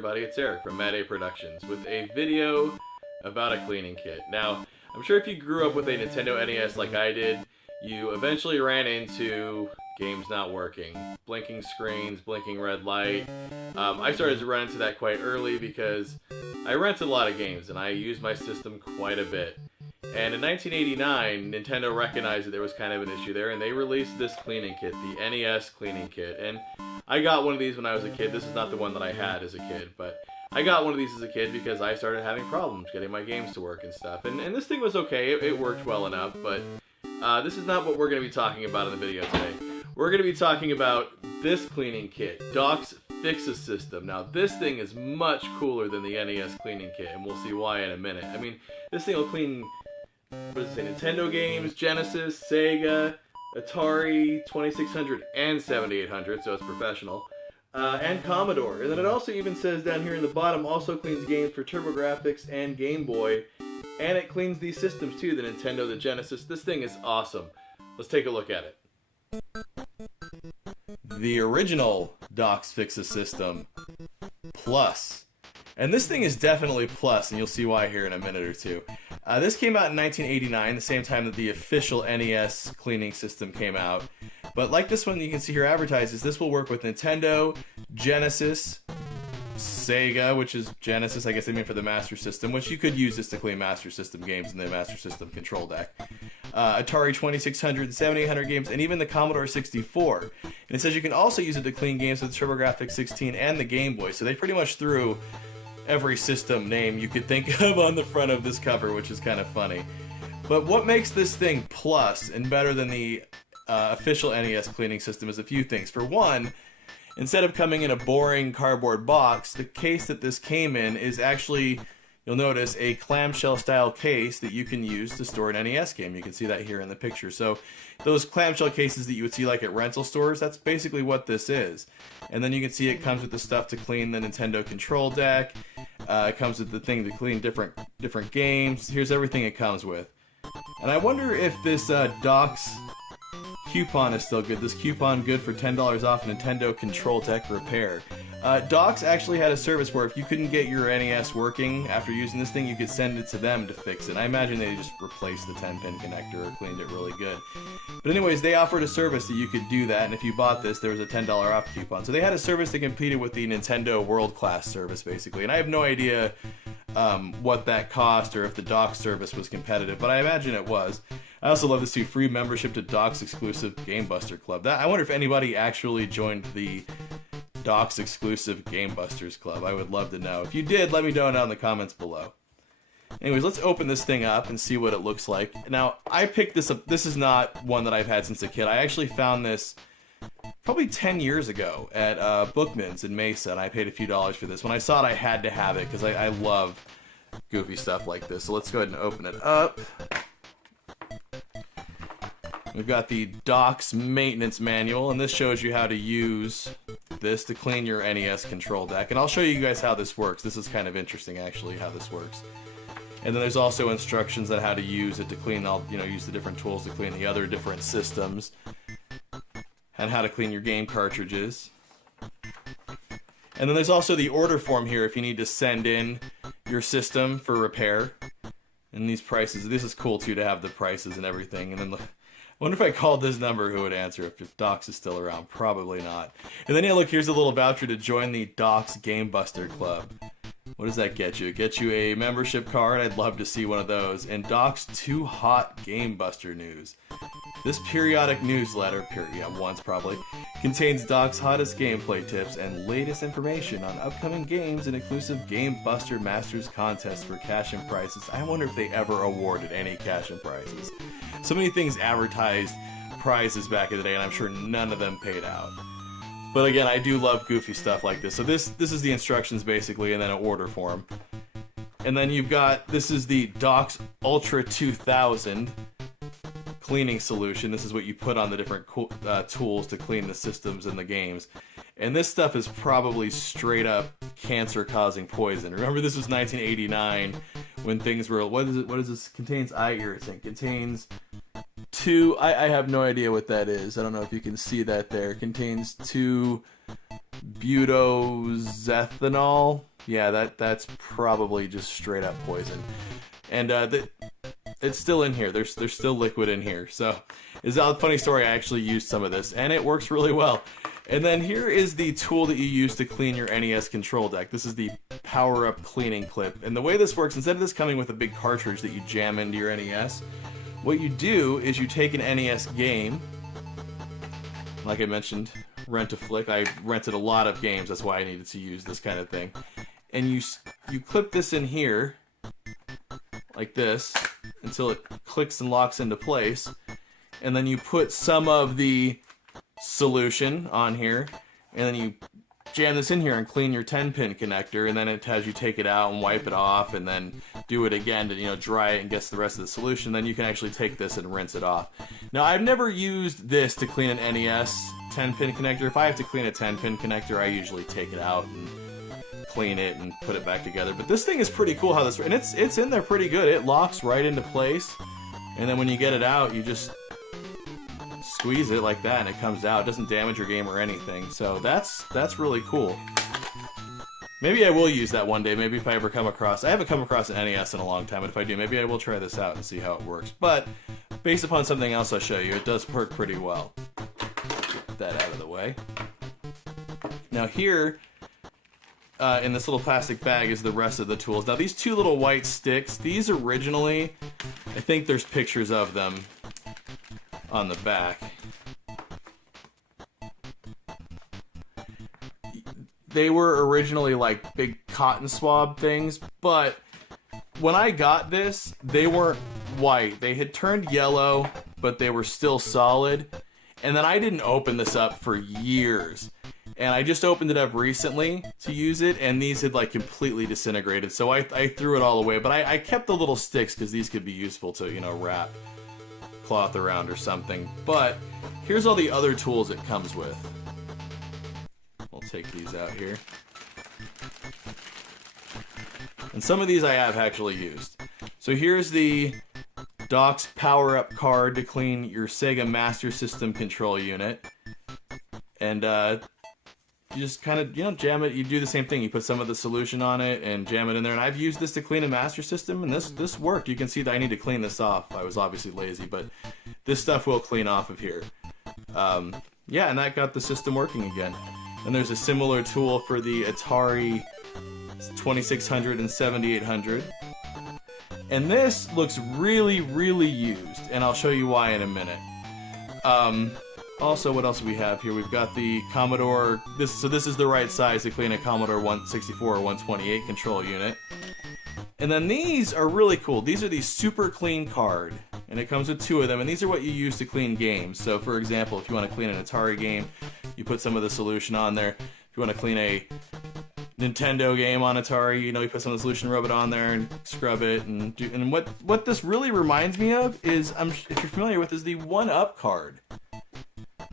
everybody, it's Eric from Mad A Productions with a video about a cleaning kit. Now, I'm sure if you grew up with a Nintendo NES like I did, you eventually ran into games not working, blinking screens, blinking red light. I started to run into that quite early because I rented a lot of games and I used my system quite a bit. And in 1989, Nintendo recognized that there was kind of an issue there, and they released this cleaning kit, the NES Cleaning Kit. And I got one of these when I was a kid. This is not the one that I had as a kid, but I got one of these as a kid because I started having problems getting my games to work and stuff. And this thing was okay, it worked well enough, but this is not what we're going to be talking about in the video today. We're going to be talking about this cleaning kit, Doc's Fix-A System. Now, this thing is much cooler than the NES Cleaning Kit, and we'll see why in a minute. I mean, this thing will clean, what does it say, Nintendo games, Genesis, Sega, Atari, 2600 and 7800, so it's professional, and Commodore. And then it also even says down here in the bottom, also cleans games for Turbografx and Game Boy, and it cleans these systems too, the Nintendo, the Genesis. This thing is awesome. Let's take a look at it. The original Doc's Fix-A System Plus. And this thing is definitely plus, and you'll see why here in a minute or two. This came out in 1989, the same time that the official NES cleaning system came out. But like this one you can see here advertised, this will work with Nintendo, Genesis, Sega, which is Genesis, I guess they mean for the Master System, which you could use this to clean Master System games in the Master System control deck. Atari 2600 and 7800 games, and even the Commodore 64. And it says you can also use it to clean games with Turbografx 16 and the Game Boy. So they pretty much threw every system name you could think of on the front of this cover, which is kind of funny. But what makes this thing plus and better than the official NES cleaning system is a few things. For one, instead of coming in a boring cardboard box, the case that this came in is actually, you'll notice, a clamshell style case that you can use to store an NES game. You can see that here in the picture. So those clamshell cases that you would see like at rental stores, that's basically what this is. And then you can see it comes with the stuff to clean the Nintendo control deck. It comes with the thing to clean different games. Here's everything it comes with. And I wonder if this Doc's coupon is still good. This coupon good for $10 off Nintendo control deck repair. Doc's actually had a service where if you couldn't get your NES working after using this thing, you could send it to them to fix it. I imagine they just replaced the 10-pin connector or cleaned it really good. But anyways, they offered a service that you could do that, and if you bought this, there was a $10 off coupon. So they had a service that competed with the Nintendo World Class service, basically. And I have no idea what that cost or if the Doc service was competitive, but I imagine it was. I also love to see free membership to Doc's exclusive Game Buster Club. I wonder if anybody actually joined the Doc's exclusive Game Busters Club. I would love to know. If you did, let me know down in the comments below. Anyways, let's open this thing up and see what it looks like. Now, I picked this up. This is not one that I've had since a kid. I actually found this probably 10 years ago at Bookman's in Mesa, and I paid a few dollars for this. When I saw it, I had to have it because I love goofy stuff like this. So let's go ahead and open it up. We've got the Doc's maintenance manual, and this shows you how to use this to clean your NES control deck. And I'll show you guys how this works. This is kind of interesting, actually, how this works. And then there's also instructions on how to use it to clean all, use the different tools to clean the other different systems, and how to clean your game cartridges. And then there's also the order form here if you need to send in your system for repair. And these prices, this is cool too to have the prices and everything. And then I wonder if I called this number, who would answer if Doc's is still around. Probably not. And then, yeah, look, here's a little voucher to join the Doc's Game Buster Club. What does that get you? It gets you a membership card. I'd love to see one of those. And Doc's Too Hot Game Buster News. This periodic newsletter, once probably, contains Doc's hottest gameplay tips and latest information on upcoming games and exclusive Game Buster Masters contests for cash and prizes. I wonder if they ever awarded any cash and prizes. So many things advertised prizes back in the day, and I'm sure none of them paid out. But again, I do love goofy stuff like this. So this is the instructions basically, and then an order form. And then you've got, this is the Doc's Ultra 2000 cleaning solution. This is what you put on the different tools to clean the systems and the games. And this stuff is probably straight up cancer-causing poison. Remember, this was 1989 when things were, what is this? Contains eye irritant. Contains I have no idea what that is. I don't know if you can see that there. Contains 2-butozethanol. Yeah, that's probably just straight up poison. And it's still in here. There's still liquid in here. So it's a funny story. I actually used some of this, and it works really well. And then here is the tool that you use to clean your NES control deck. This is the power-up cleaning clip. And the way this works, instead of this coming with a big cartridge that you jam into your NES, what you do is you take an NES game, like I mentioned, Rent-A-Flick. I rented a lot of games, that's why I needed to use this kind of thing. And you clip this in here, like this, until it clicks and locks into place. And then you put some of the solution on here, and then you jam this in here and clean your 10-pin connector, and then it has you take it out and wipe it off, and then do it again to, you know, dry it and get the rest of the solution. Then you can actually take this and rinse it off. Now, I've never used this to clean an NES 10-pin connector. If I have to clean a 10-pin connector, I usually take it out and clean it and put it back together. But this thing is pretty cool how this, and it's in there pretty good. It locks right into place, and then when you get it out, you just squeeze it like that and it comes out. It doesn't damage your game or anything. So that's really cool. Maybe I will use that one day. Maybe if I ever come across, I haven't come across an NES in a long time, but if I do, maybe I will try this out and see how it works. But based upon something else I'll show you, it does work pretty well. Get that out of the way. Now here, in this little plastic bag is the rest of the tools. Now these two little white sticks, these originally, I think there's pictures of them on the back. They were originally like big cotton swab things, but when I got this, they weren't white. They had turned yellow, but they were still solid. And then I didn't open this up for years. And I just opened it up recently to use it, and these had like completely disintegrated. So I threw it all away, but I kept the little sticks because these could be useful to, you know, wrap cloth around or something. But here's all the other tools it comes with. We'll take these out here. And some of these I have actually used. So here's the Docs power-up card to clean your Sega Master System control unit. And you just kind of, you know, jam it. You do the same thing. You put some of the solution on it and jam it in there. And I've used this to clean a Master System, and this worked. You can see that I need to clean this off. I was obviously lazy, but this stuff will clean off of here. Yeah, and that got the system working again. And there's a similar tool for the Atari 2600 and 7800. And this looks really, really used, and I'll show you why in a minute. Also, what else do we have here? We've got the Commodore. This is the right size to clean a Commodore 164 or 128 control unit. And then these are really cool. These are the Super Clean Card, and it comes with two of them. And these are what you use to clean games. So, for example, if you want to clean an Atari game, you put some of the solution on there. If you want to clean a Nintendo game on Atari, you know, you put some of the solution, rub it on there, and scrub it. And what this really reminds me of is, if you're familiar with, is the 1-Up card.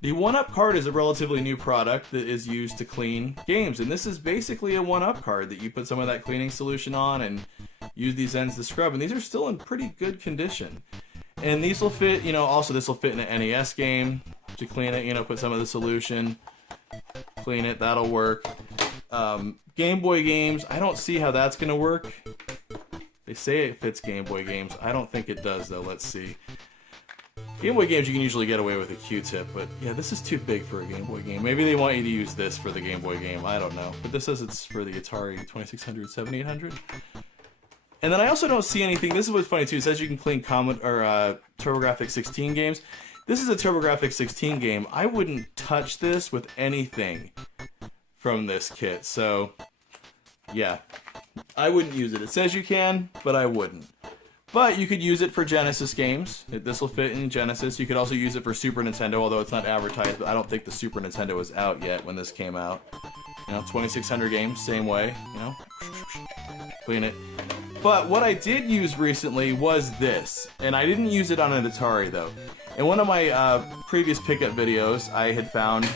The 1-Up card is a relatively new product that is used to clean games, and this is basically a 1-Up card that you put some of that cleaning solution on and use these ends to scrub, and these are still in pretty good condition. And these will fit, you know, also this will fit in an NES game to clean it, you know, put some of the solution, clean it, that'll work. Game Boy games, I don't see how that's going to work. They say it fits Game Boy games. I don't think it does, though. Let's see. Game Boy games you can usually get away with a Q-tip, but yeah, this is too big for a Game Boy game. Maybe they want you to use this for the Game Boy game, I don't know. But this says it's for the Atari 2600, 7800. And then I also don't see anything, this is what's funny too, it says you can clean Turbografx 16 games. This is a Turbografx 16 game. I wouldn't touch this with anything from this kit, so yeah, I wouldn't use it. It says you can, but I wouldn't. But you could use it for Genesis games. This will fit in Genesis. You could also use it for Super Nintendo, although it's not advertised, but I don't think the Super Nintendo was out yet when this came out. You know, 2600 games, same way, you know, clean it. But what I did use recently was this, and I didn't use it on an Atari though. In one of my previous pickup videos, I had found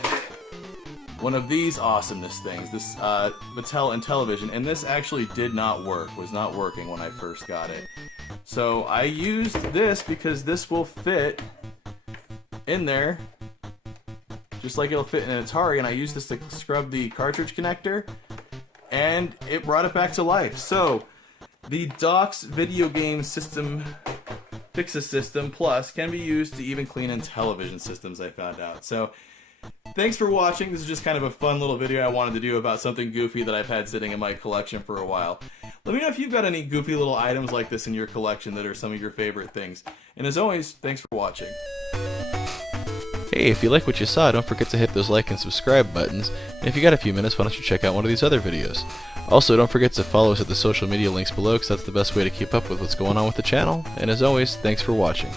one of these awesomeness things, this Mattel Intellivision, and this actually did not work, was not working when I first got it. So I used this because this will fit in there, just like it'll fit in an Atari, and I used this to scrub the cartridge connector, and it brought it back to life. So, the Docs Video Game System Fix-A-System Plus can be used to even clean Intellivision systems, I found out. So, thanks for watching. This is just kind of a fun little video I wanted to do about something goofy that I've had sitting in my collection for a while. Let me know if you've got any goofy little items like this in your collection that are some of your favorite things. And as always, thanks for watching. Hey, if you like what you saw, don't forget to hit those like and subscribe buttons. And if you got a few minutes, why don't you check out one of these other videos. Also, don't forget to follow us at the social media links below, because that's the best way to keep up with what's going on with the channel. And as always, thanks for watching.